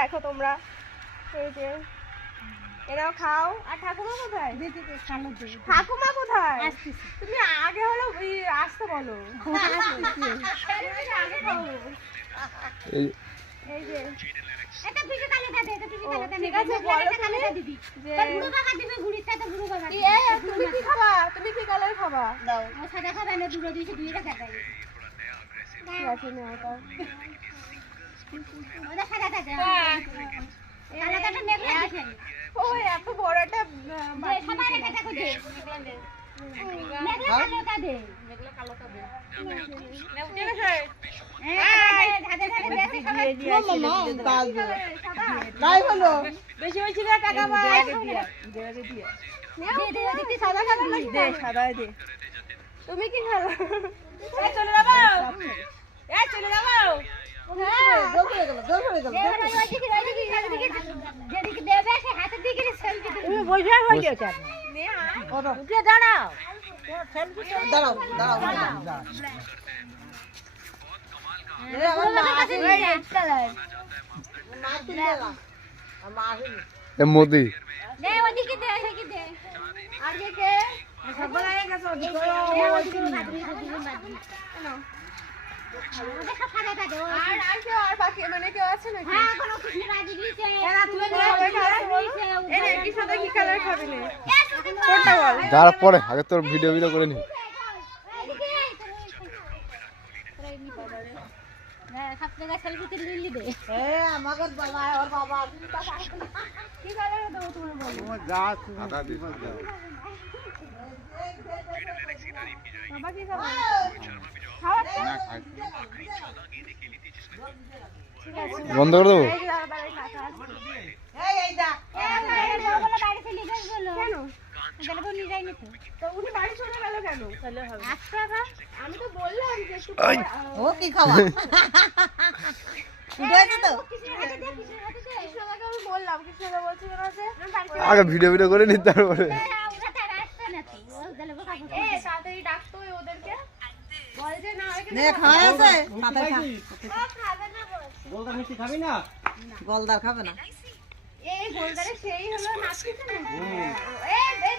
দেখো তোমরা, এই যে এরাও খাও। আর ঠাকুমা কোথায়? ঠাকুমা কোথায়? তুমি আগে হলো আসতে বলো। আগে খাও। এই যে এটা পিছে কালে দে, এটা পিছে কালে দে। ঠিক আছে, বলো কালে দে দিবি। যে বুড়ো বাবা দিবে ঘুড়িতে, তো বুড়ো বাবা। তুমি কি খাবা? তুমি কি কালার খাবা? দাও। ও সাদা খাবে না, দুটো দিয়েছে, দুইটা খাবে। ঠিক আছে, নাও তাও। ওটা সাদা থাকে। কালাটা তো মেঘলা দেখেন। ওই এত বড় একটা সবার একটা দেখো দে। মেঘলা কালোটা দে। ঠিক আছে। ধারে ধারে বেশি সবাই তাই হলো। বেশি বেশি করে টাকা পাই। দে দে দিতে সাদা খাবে না দে সাদাই দে। তুমি কি খাবে? এই চলে যাবো। এই চলে যাবো। যেদিকে দেবে সে হাতের দিকে সেলফি দিবে। তুমি বসে হয়ে গেছে নে আয়। উঠে দাঁড়াও মোদি দে ওদিকে দে, এদিকে দে। আর কে কে? ওদের সব সাদা থাকে। আর কেউ আর বাকি মানে কেউ আছে নাকি? হ্যাঁ, কোনো কৃষ্ণ রাজি দিয়েছে। এই রে, কি সাদা কি কালার খাবি নে? কোনটা বল? যার পরে আগে তোর ভিডিও করে নি। সব জায়গায় সেলফি তুলে দে। কি কালার দেবো তুমি বলো? বাবা কি খাবে? খাওয়াচ্ছে? ঠিক আছে। বন্ধ করে দেবো। এই যে দাঁড়া, দাঁড়া, কাকা আসছে। বাড়ি চলে গেল। কেন? তাহলে বউ নিয়ে যায়নি তো। তো উনি বাড়ি চলে গেল কেন? আসতে হবে। আমি তো বললাম যে একটু ও কি খাওয়া উঠে আছে তো কৃষ্ণের হাতে দে, কৃষ্ণের হাতে দে। কৃষ্ণদাকে আমি বললাম, কৃষ্ণদা বলছে কেন যে আমি বাড়ি চলে আগে ভিডিও করে নি তারপরে। ওরা তারা আসবে না তো। ও তাহলে বোকা বোকা। তাড়াতাড়ি ডাকতো ওদেরকে, বল যে না নে খাওয়া আছে তাড়াতাড়ি খা খাবে না বল। গলদার খাবে না এই গোলদারে সেই হলো নাচছে না। এই